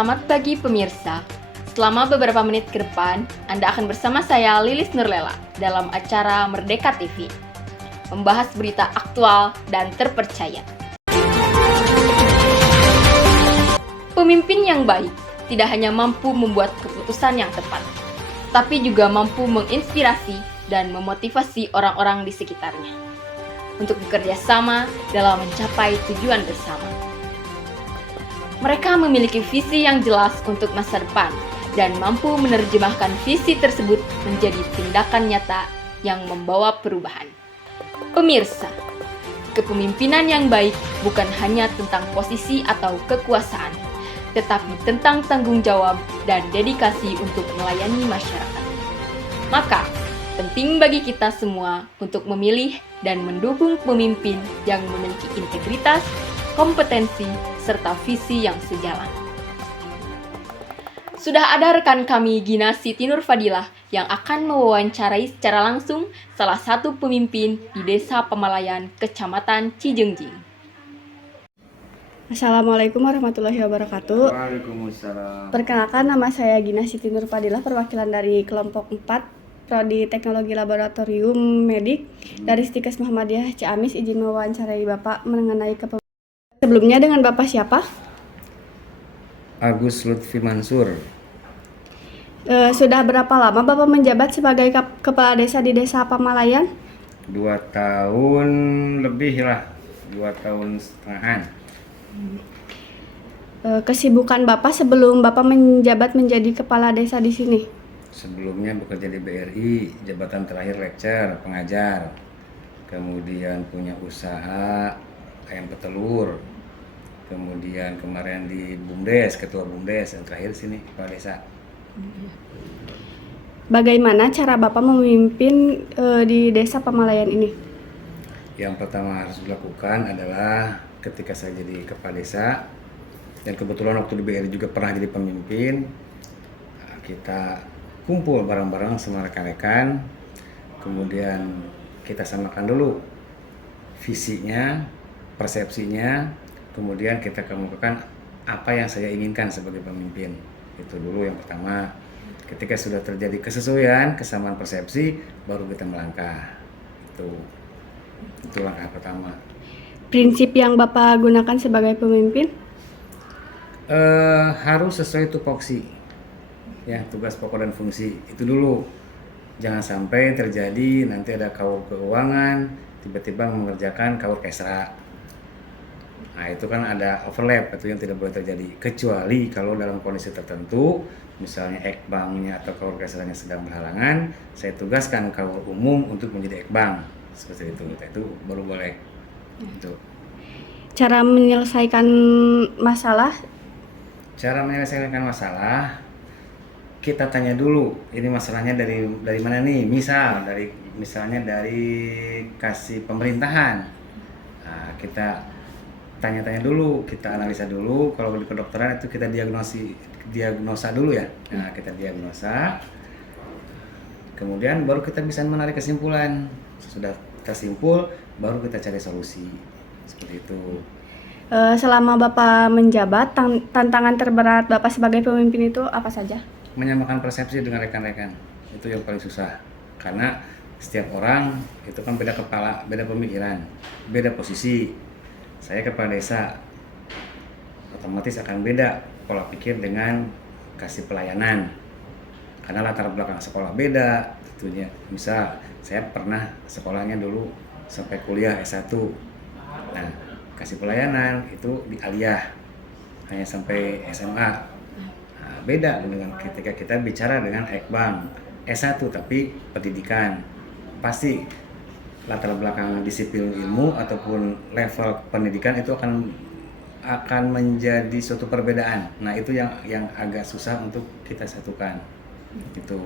Selamat pagi pemirsa. Selama beberapa menit ke depan, Anda akan bersama saya Lilis Nurlela dalam acara Merdeka TV. Membahas berita aktual dan terpercaya. Pemimpin yang baik tidak hanya mampu membuat keputusan yang tepat, tapi juga mampu menginspirasi dan memotivasi orang-orang di sekitarnya untuk bekerja sama dalam mencapai tujuan bersama. Mereka memiliki visi yang jelas untuk masa depan dan mampu menerjemahkan visi tersebut menjadi tindakan nyata yang membawa perubahan. Pemirsa, kepemimpinan yang baik bukan hanya tentang posisi atau kekuasaan, tetapi tentang tanggung jawab dan dedikasi untuk melayani masyarakat. Maka, penting bagi kita semua untuk memilih dan mendukung pemimpin yang memiliki integritas, kompetensi, serta visi yang sejalan. Sudah ada rekan kami Gina Siti Nurfadilah yang akan mewawancarai secara langsung salah satu pemimpin di Desa Pamalayan, Kecamatan Cijengjing. Assalamualaikum warahmatullahi wabarakatuh. Waalaikumsalam. Perkenalkan, nama saya Gina Siti Nurfadilah, perwakilan dari kelompok 4 Prodi Teknologi Laboratorium Medik dari Stikes Muhammadiyah Ciamis. Izin mewawancarai Bapak mengenai kepemimpinan. Sebelumnya dengan Bapak siapa? Agus Lutfi Mansur. Sudah berapa lama Bapak menjabat sebagai kepala desa di Desa Pamalayan? 2 tahun lebih lah, 2 tahun setengahan. Kesibukan Bapak sebelum Bapak menjabat menjadi kepala desa di sini? Sebelumnya bekerja di BRI, jabatan terakhir lecturer, pengajar. Kemudian punya usaha ayam petelur. Kemudian kemarin di BUMDes, ketua BUMDes, dan terakhir sini kepala desa. Bagaimana cara Bapak memimpin di Desa Pamalayan ini? Yang pertama harus dilakukan adalah ketika saya jadi kepala desa, dan kebetulan waktu di BRI juga pernah jadi pemimpin, kita kumpul bareng-bareng sama rekan-rekan, kemudian kita samakan dulu visinya, persepsinya, kemudian kita kemukakan apa yang saya inginkan sebagai pemimpin. Itu dulu yang pertama. Ketika sudah terjadi kesesuaian, kesamaan persepsi, baru kita melangkah. Itu langkah pertama. Prinsip yang Bapak gunakan sebagai pemimpin? Harus sesuai tupoksi, ya, tugas pokok dan fungsi. Itu dulu. Jangan sampai terjadi nanti ada kaur keuangan, tiba-tiba mengerjakan kaur kesra. Nah, itu kan ada overlap, itu yang tidak boleh terjadi. Kecuali kalau dalam kondisi tertentu, misalnya ekbanknya atau kaur kesranya sedang berhalangan, saya tugaskan kaur umum untuk menjadi ekbank. Seperti itu baru boleh. Itu. Cara menyelesaikan masalah? Cara menyelesaikan masalah, kita tanya dulu, ini masalahnya dari mana nih? Misalnya dari kasih pemerintahan. Nah, kita tanya-tanya dulu, kita analisa dulu. Kalau di kedokteran itu kita diagnosa dulu ya. Nah, kita diagnosa, kemudian baru kita bisa menarik kesimpulan. Sudah tersimpul, baru kita cari solusi. Seperti itu. Selama Bapak menjabat, tantangan terberat Bapak sebagai pemimpin itu apa saja? Menyamakan persepsi dengan rekan-rekan, itu yang paling susah. Karena setiap orang itu kan beda kepala, beda pemikiran, beda posisi. Saya kepala desa, otomatis akan beda pola pikir dengan kasih pelayanan. Karena latar belakang sekolah beda, tentunya. Misal, saya pernah sekolahnya dulu sampai kuliah S1. Nah, kasih pelayanan itu di Aliyah, hanya sampai SMA. Nah, beda dengan ketika kita bicara dengan ekbang S1 tapi pendidikan. Pasti latar belakang disiplin ilmu ataupun level pendidikan itu akan menjadi suatu perbedaan. Nah, itu yang agak susah untuk kita satukan. Itu.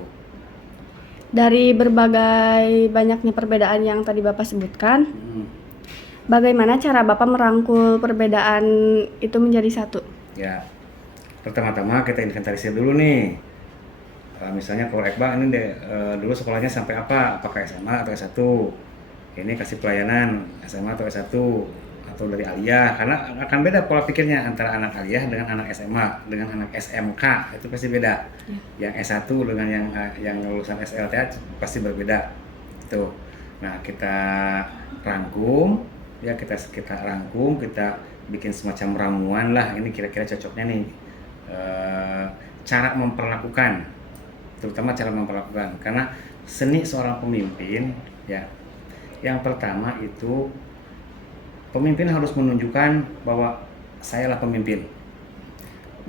Dari berbagai banyaknya perbedaan yang tadi Bapak sebutkan, bagaimana cara Bapak merangkul perbedaan itu menjadi satu? Ya, pertama-tama kita inventarisir dulu nih. Misalnya kalau ekbang ini dulu sekolahnya sampai apa? Apakah SMA atau S1? Ini kasih pelayanan SMA atau S1. atau dari aliyah, karena akan beda pola pikirnya antara anak aliyah dengan anak SMA dengan anak SMK, itu pasti beda. Yang S1 dengan yang lulusan SLTA pasti berbeda itu. Nah, kita rangkum ya, kita rangkum, kita bikin semacam ramuan lah, ini kira-kira cocoknya nih cara memperlakukan, terutama cara memperlakukan, karena seni seorang pemimpin ya, yang pertama itu pemimpin harus menunjukkan bahwa sayalah pemimpin,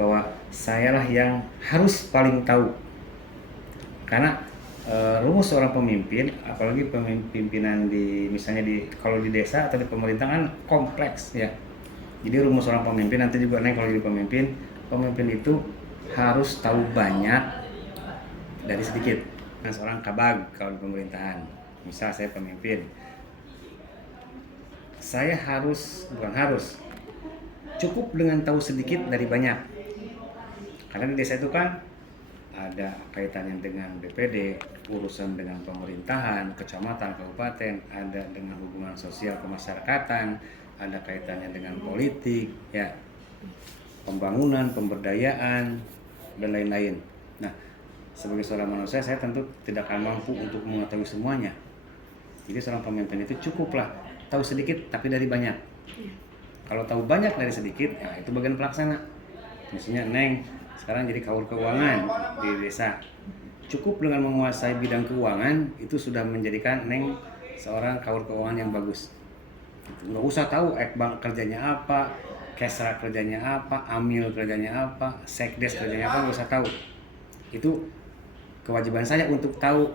bahwa sayalah yang harus paling tahu. Karena rumus seorang pemimpin, apalagi pemimpinan di misalnya kalau di desa atau di pemerintahan kompleks ya. Jadi rumus seorang pemimpin nanti juga nih, kalau jadi pemimpin itu harus tahu banyak dari sedikit. Nah, seorang kabag kalau di pemerintahan, misal saya pemimpin, saya cukup dengan tahu sedikit dari banyak. Karena di desa itu kan ada kaitannya dengan BPD, urusan dengan pemerintahan, kecamatan, kabupaten, ada dengan hubungan sosial kemasyarakatan, ada kaitannya dengan politik, ya, pembangunan, pemberdayaan, dan lain-lain. Nah, sebagai seorang manusia, saya tentu tidak akan mampu untuk mengetahui semuanya. Jadi seorang pemimpin itu cukuplah tahu sedikit tapi dari banyak. Kalau tahu banyak dari sedikit, ya itu bagian pelaksana. Misalnya Neng sekarang jadi kaur keuangan di desa, cukup dengan menguasai bidang keuangan itu sudah menjadikan Neng seorang kaur keuangan yang bagus. Nggak usah tahu Ekbank kerjanya apa, Kesra kerjanya apa, Amil kerjanya apa, Sekdes kerjanya apa, nggak usah tahu. Itu kewajiban saya untuk tahu,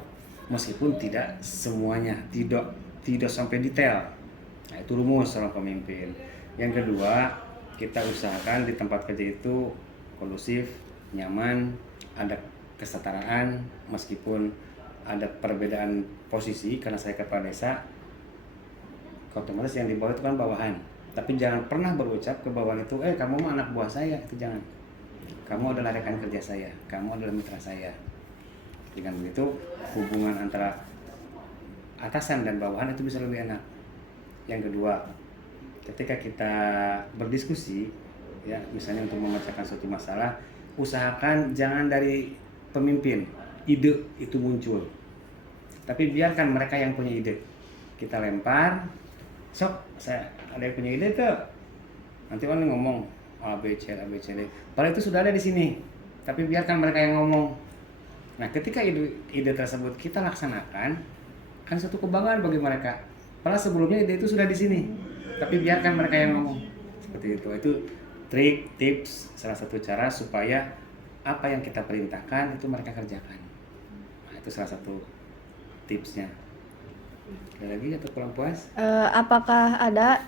meskipun tidak semuanya, tidak sampai detail. Nah, itu rumus seorang pemimpin. Yang kedua, kita usahakan di tempat kerja itu kondusif, nyaman, ada kesetaraan, meskipun ada perbedaan posisi, karena saya kepala desa, otomatis yang di bawah itu kan bawahan. Tapi jangan pernah berucap ke bawahan itu, kamu mah anak buah saya, itu jangan. Kamu adalah rekan kerja saya, kamu adalah mitra saya. Dengan begitu, hubungan antara atasan dan bawahan itu bisa lebih enak. Yang kedua, ketika kita berdiskusi, ya misalnya untuk memecahkan suatu masalah, usahakan jangan dari pemimpin ide itu muncul, tapi biarkan mereka yang punya ide. Kita lempar, sok saya ada yang punya ide tuh, nanti orang ngomong A B C D. Padahal itu sudah ada di sini, tapi biarkan mereka yang ngomong. Nah, ketika ide tersebut kita laksanakan, kan suatu kebanggaan bagi mereka. Padahal sebelumnya ide itu sudah di sini, tapi biarkan mereka yang ngomong. Seperti itu. Itu trik, tips, salah satu cara supaya apa yang kita perintahkan itu mereka kerjakan. Nah, itu salah satu tipsnya. Ada lagi atau kurang puas? Apakah ada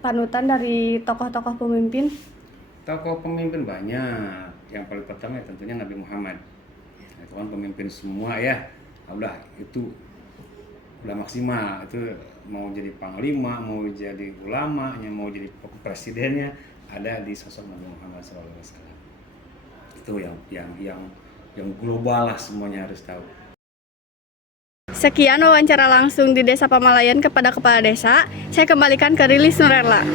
panutan dari tokoh-tokoh pemimpin? Tokoh pemimpin banyak. Yang paling pertama tentunya Nabi Muhammad. Itu kan pemimpin semua ya. Udah itu udah maksimal. Itu mau jadi panglima, mau jadi ulama, mau jadi presidennya, ada di sosok Nabi Muhammad SAW. Itu yang global lah, semuanya harus tahu. Sekian wawancara langsung di Desa Pamalayan kepada Kepala Desa. Saya kembalikan ke Lilis Nurella.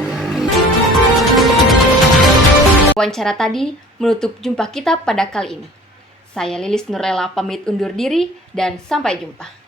Wawancara tadi menutup jumpa kita pada kali ini. Saya Lilis Nurella pamit undur diri dan sampai jumpa.